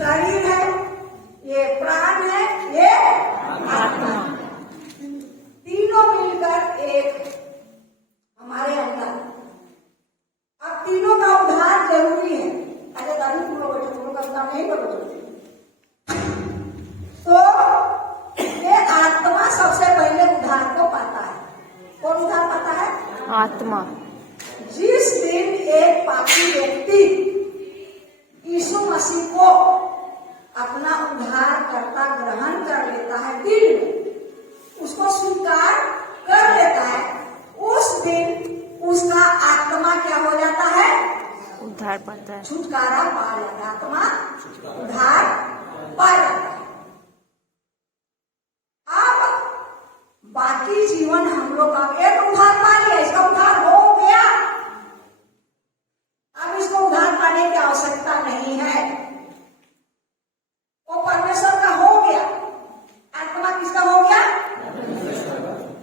शरीर है, ये प्राण है, ये आत्मा, तीनों मिलकर एक हमारे अंदर। अब तीनों का उद्धार जरूरी है। अरे दादी तुम लोग बैठो, तुम लोग का उद्धार नहीं करोगे तो ये आत्मा सबसे पहले उद्धार को पाता है। कौन उद्धार पाता है? आत्मा। जिस दिन एक पापी व्यक्ति यीशु मसीह को अपना उद्धार करता ग्रहण कर लेता है, दिल में उसको स्वीकार कर लेता है, उस दिन उसका आत्मा क्या हो जाता है? उद्धार पाता है, छुटकारा पा जाता है, आत्मा उद्धार पा जाता है। अब बाकी जीवन हम लोग का एक उद्धार पा लिया, इसका उद्धार हो गया। अब इसको उद्धार पाने की आवश्यकता नहीं है, वो परमेश्वर का हो गया। आत्मा किसका हो गया?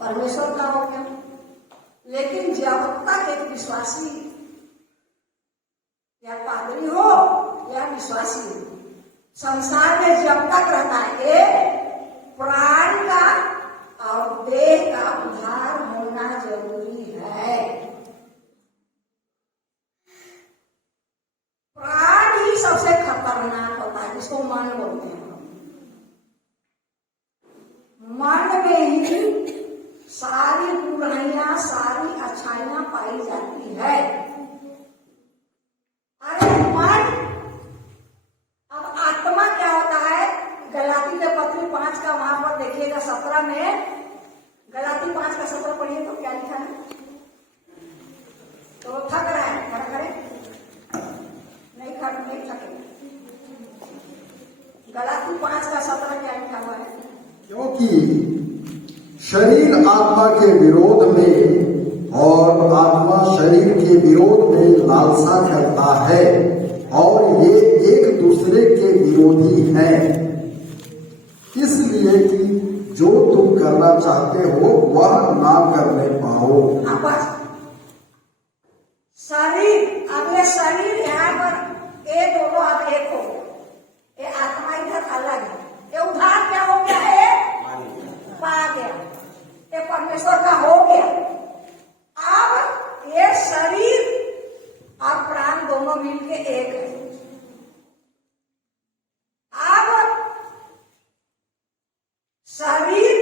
परमेश्वर का हो गया। लेकिन जब तक एक विश्वासी या पादरी हो या विश्वासी हो, संसार में जब तक रहता है, एक प्राण का और देह का उद्धार होना जरूरी है। प्राण ही सबसे खतरनाक होता है, जिसको मन बोलते हैं। मन में ही सारी बुराइयां, सारी अच्छाइयां पाई जाती है। अरे मन, अब आत्मा क्या होता है? गलाती के पत्री 5 का वहां पर देखिएगा 17 में, गलाती 5 का 17 पढ़िए तो क्या लिखा है? तो थक रहा है, खड़ा करें, नहीं थके। गलाती 5 का 17 क्या लिखा हुआ है? क्योंकि शरीर आत्मा के विरोध में और आत्मा शरीर के विरोध में लालसा करता है और ये एक दूसरे के विरोधी हैं, इसलिए कि जो तुम करना चाहते हो वह ना करने पाओ। बस शरीर, अब ये शरीर यहाँ पर ये दोनों अब एक हो गया, ये आत्मा इधर अलग है। ये उद्धार क्या हो गया है? पा गया, ये परमेश्वर का हो गया। अब ये शरीर और प्राण दोनों मिलके एक है। अब शरीर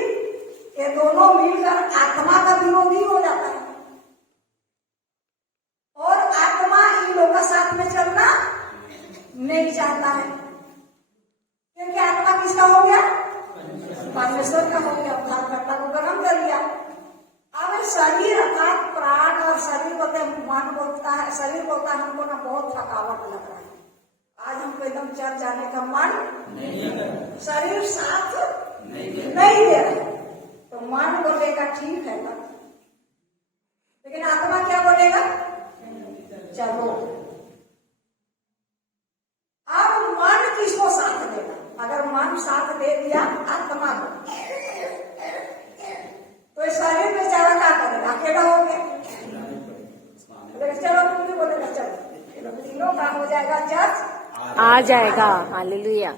ये दोनों मिलकर आत्मा का विरोधी हो जाता है और आत्मा इन लोगों का साथ में चलना नहीं चाहता है, क्योंकि आत्मा किसका हो गया? परमेश्वर का हो गया। उद्धारकर्ता को ग्रहण कर लिया। अब शरीर अर्थात प्राण और शरीर बोलते हैं, मन बोलता है, शरीर बोलता है हमको ना बहुत थकावट लग रहा है, आज हमको एकदम चल जाने का मन नहीं, शरीर साथ नहीं दे रहा, तो मन बोलेगा ठीक है ना, लेकिन आत्मा क्या बोलेगा? चलो। अब मन किसको साथ देगा? अगर मन साथ दे दिया आत्मा को, तो शरीर बेचारा क्या करेगा? अकेला हो गया। चलो तुम भी बोलेगा चलो, तीनों का हो जाएगा, चर्च आ जाएगा। Hallelujah,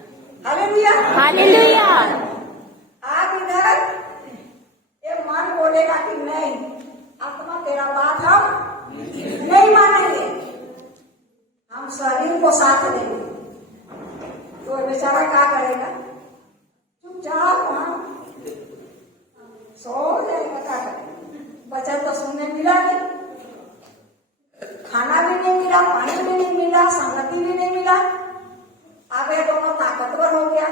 hallelujah, hallelujah. आप इधर ये मन बोलेगा कि नहीं, आत्मा तेरा बात हम नहीं मानेंगे, हम शरीर को साथ देंगे। तो बेचारा क्या करेगा? चुपचाप वहां सो जाएगा। क्या करेगा? बच्चा तो सुनने मिला नहीं, खाना भी नहीं मिला, पानी भी नहीं मिला, संगति भी नहीं मिला। अब ये दोनों ताकतवर हो गया।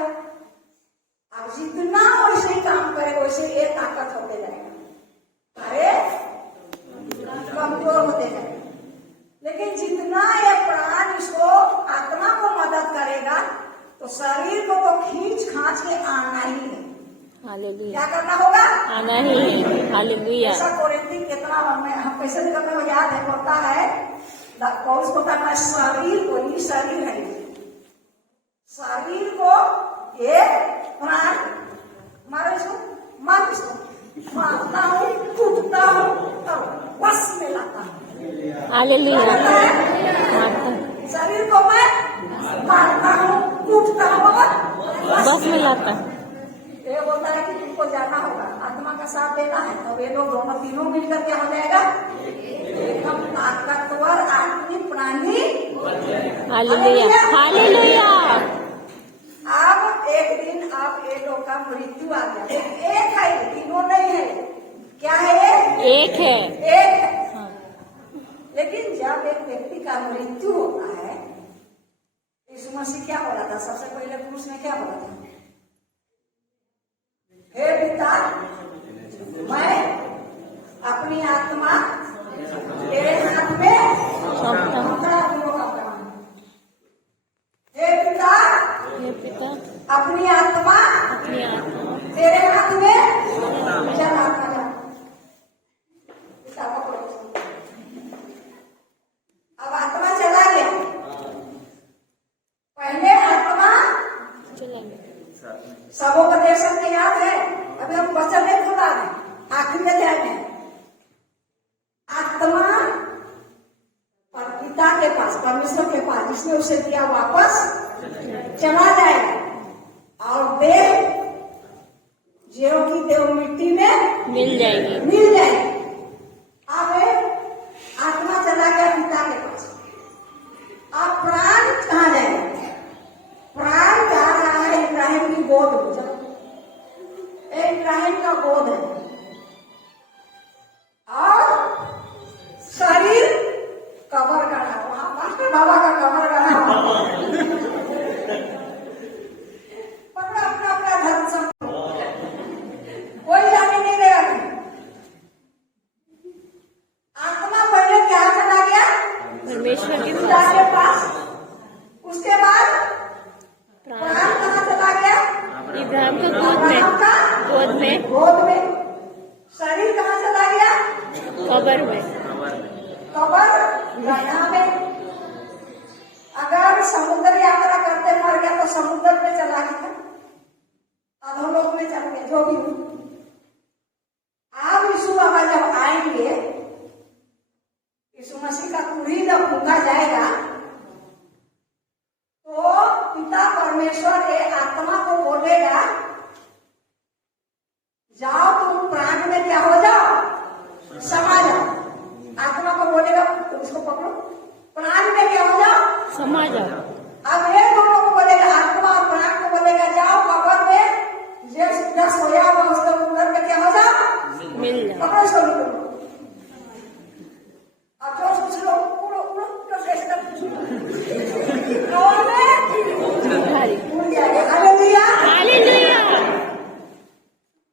अब जितना वैसे काम करे वैसे ये ताकत होते जाएगा, अरे कमजोर होते जाएगा। लेकिन जितना ये प्राण इसको आत्मा को मदद करेगा, तो शरीर को तो खींच खांच के आना ही है। हालेलुया, क्या करना होगा? आना ही है। हालेलुया। ऐसा कोरिन्थी कितना हम कैसे करते हो याद है? होता है पौलुस को करना है, शरीर को ही, शरीर है शरीर को ये प्राण मारो, इसको मार, इसको मारता हूँ, कूदता हूँ, तब बस में लाता हूँ। हालेलुया। शरीर को मैं मारता हूँ, कूदता बस में लाता है। ये बोलता है कि तुमको जाना होगा, आत्मा का साथ देना है, तो ये लोग दोनों तीनों मिलकर क्या हो जाएगा, एकदम ताकतवर आदमी प्राणी। Hallelujah hallelujah. अब एक दिन अब ये लोग का मृत्यु आ गया। एक है, तीनों नहीं है। क्या है ये? एक है। एक है। हाँ। लेकिन जब एक व्यक्ति का मृत्यु होता है, यीशु मसीह क्या बोला था? सबसे पहले क्रूस में क्या बोला था? हे पिता, मैं अपनी आत्मा तेरे हाथ में सौंपता हूँ। हे पिता, हे पिता, अपनी आत्मा अपनी आत्मा तेरे हाथ में चला गया। पिता को बोलो। अब आत्मा चला गया। पहले आत्मा चला गया। सबोपदेशक में याद है, अभी हम वचन नहीं खुला है, आखिरी अध्याय में आत्मा और पिता के पास, परमेश्वर के पास, जिसने उसे दिया वापस चला जाएगा और देह ज्यों की देव मिट्टी में मिल जाएगी। मिल जाएगी। अब आत्मा चला गया पिता के पास। अब प्राण कहाँ जाएगा? प्राण जा रहा है इब्राहिम की गोद में। चलो, इब्राहिम का गोद है और शरीर कबर गड़ा, वहां मास्टर बाबा का कबर गड़ा हुआ। अपना अपना अपना धर्म सब कोई जाने नहीं देगा। आत्मा पहले क्या चला गया? परमेश्वर के पिता के पास। उसके बाद प्राण प्राण कहाँ चला गया? इब्राहिम का गोद में, अब्राहम का गोद में, गोद में। शरीर कहाँ चला गया? कब्र में। कबर गड्ढा में। अगर समुद्र यात्रा करते मर गया तो समुद्र में चला गया, अधोलोक में चल गया, जो भी हो। अब यीशु बाबा जब आएंगे, यीशु मसीह का कुड़ी जब फूंका जाएगा, तो पिता परमेश्वर ये आत्मा को बोलेगा, जाओ तुम प्राण में क्या हो जाओ, समा जाओ। आत्मा को बोलेगा, उसको पकड़ो, प्राण में क्या हो जाओ, समा जाओ। अब ये दोनों को बोलेगा, आत्मा और प्राण को बोलेगा, जाओ कब्र में जो सीधा सोया हुआ उसके अंदर में क्या हो जाओ, मिल जाओ। पकड़ो सो लो। अब जो सोच लो, उड़ो उड़ो उड़ो, कैसे कौन में भारी। उड़ जाएगा। हालेलुया। हालेलुया।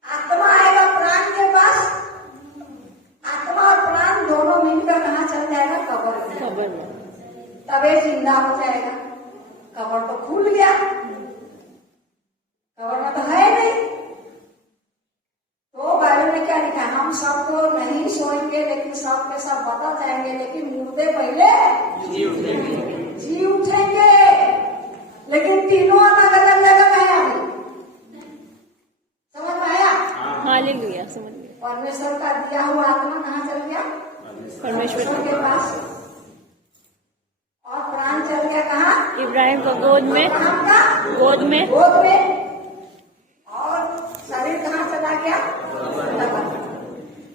आत्मा आएगा प्राण के पास, आत्मा और प्राण दोनों मिलकर कहाँ चल जाएगा? कब्र में। कब्र में। तबे जिंदा हो जाएगा। कब्र तो खुल गया, कब्र में तो है नहीं। तो बाइबल में क्या लिखा है? हम सब तो नहीं सोएंगे, लेकिन सब के सब बदल जाएंगे, लेकिन मुर्दे पहले जी उठेंगे। लेकिन तीनों अलग अलग जगह है। अभी समझ में आया? हालेलुया। समझ गए। परमेश्वर का दिया हुआ आत्मा कहाँ चल गया? परमेश्वर के पास। और प्राण चल गया कहाँ? इब्राहिम का गोद में, अब्राहम का गोद में। गोद में। और शरीर कहाँ चला गया?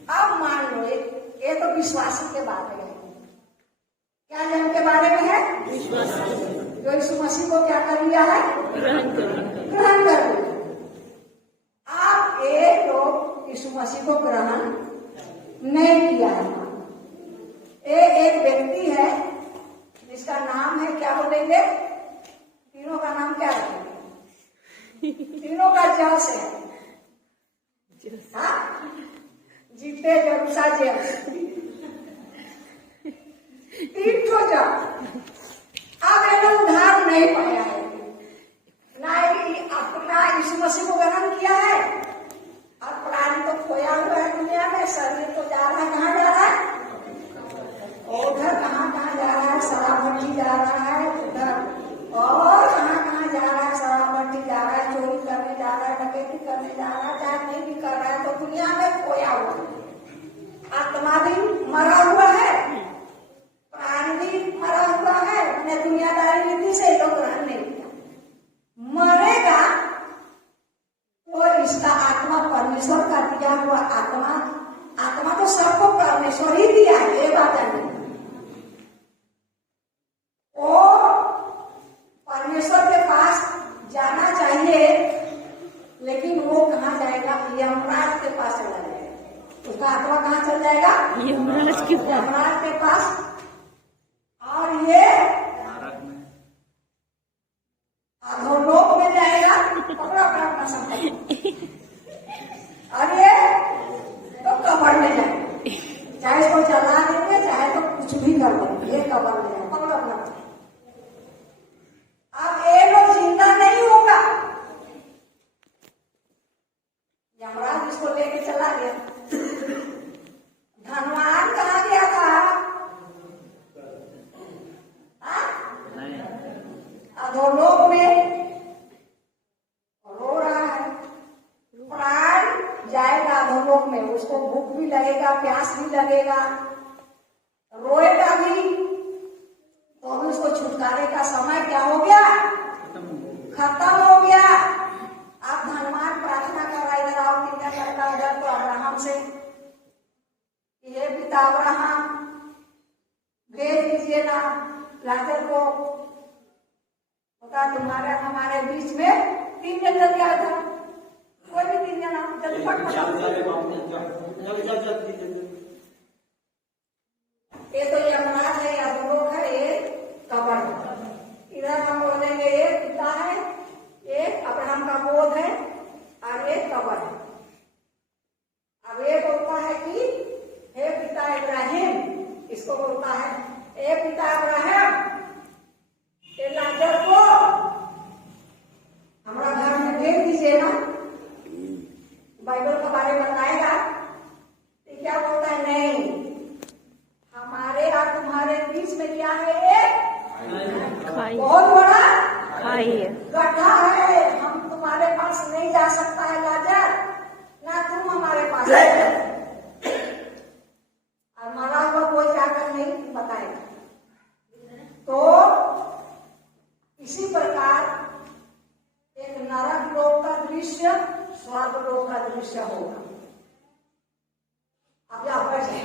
अब मान लो ये तो विश्वासी के बारे में है। क्या जन के बारे में है? विश्वास जो यीशु मसीह को क्या कर लिया है? ग्रहण करो। ग्रहण कर लिया। आप एक लोग यीशु मसीह को ग्रहण नहीं किया है। एक व्यक्ति है जिसका नाम है, क्या बोलेंगे? तीनों का नाम क्या है? तीनों का जस है। हाँ? जीते जरूसा जेम्स, तीन ठो जस। अब ये लोग उधार नहीं पाया है, ना अपना यीशु मसीह को ग्रहण किया है, और प्राण तो खोया हुआ है दुनिया में। शरीर तो जा रहा है, कहाँ जा रहा है? उधर कहाँ कहाँ जा रहा है? शराब भट्टी जा रहा है उधर, और कहाँ कहाँ जा रहा है? शराब भट्टी जा रहा है, चोरी करने जा रहा है, डकैती करने जा रहा है, चाहे नहीं भी कर रहा है, तो दुनिया में खोया हुआ है। आत्मा भी मरा हुआ है, प्राण भी मरा हुआ है। दुनियादारी नीति से लोग ग्रहण नहीं किया। मरेगा परमेश्वर ही दिया है, ये बात है। वो परमेश्वर के पास जाना चाहिए, लेकिन वो कहाँ जाएगा? यमराज के पास चला जाएगा। उसका आत्मा कहाँ चल जाएगा? यमराज के पास। यमराज के पास। और ये अधोलोक में जाएगा, पकड़ो अपना संपत्ति। और ये तो कब्र में जाएगा, चाहे इसको जला देंगे चाहे तो कुछ भी कर देंगे, ये कब्र में जाएगा, पकड़ो अपना। अब ये लोग जिंदा नहीं होगा, यमराज इसको लेके चला गया। धनवान कहाँ गया था? अधोलोक में रो रहा है, प्राण जाएगा अधोलोक में, उसको भूख भी लगेगा, प्यास भी लगेगा, रोएगा भी, तो अभी उसको छुटकारे का समय क्या हो गया? खत्म हो गया। आप धनवान प्रार्थना कर रहा, इधर आओ, क्या करता उधर तो अब्राहम से, ये पिता अब्राहम भेज दीजिए ना लाजर को, होता तुम्हारे हमारे बीच में 3 जन जल गया था, कोई भी 3 जन हम जल्दी फट। ये तो यमराज है, अधोलोक है, ये कब्र। इधर हम बोलेंगे ये पिता है, एक अब्राहम का बोध है, और एक कब्र है। अब ये बोलता है कि हे पिता इब्राहिम, इसको बोलता है हे पिता इब्राहिम, ये लाजर को हमारा घर में भेज दीजिए ना। बाइबल के बारे में बताएगा, ये क्या बोलता है? नहीं, हमारे और तुम्हारे बीच में क्या है? एक बहुत बड़ा गड्ढा है, हम तुम्हारे पास नहीं जा सकता है लाजर, ना तुम हमारे पास। और मरा हुआ कोई जाकर नहीं बताएगा। तो इसी प्रकार एक नरक लोक का दृश्य, स्वर्ग लोक का दृश्य होगा। अब आप बैठे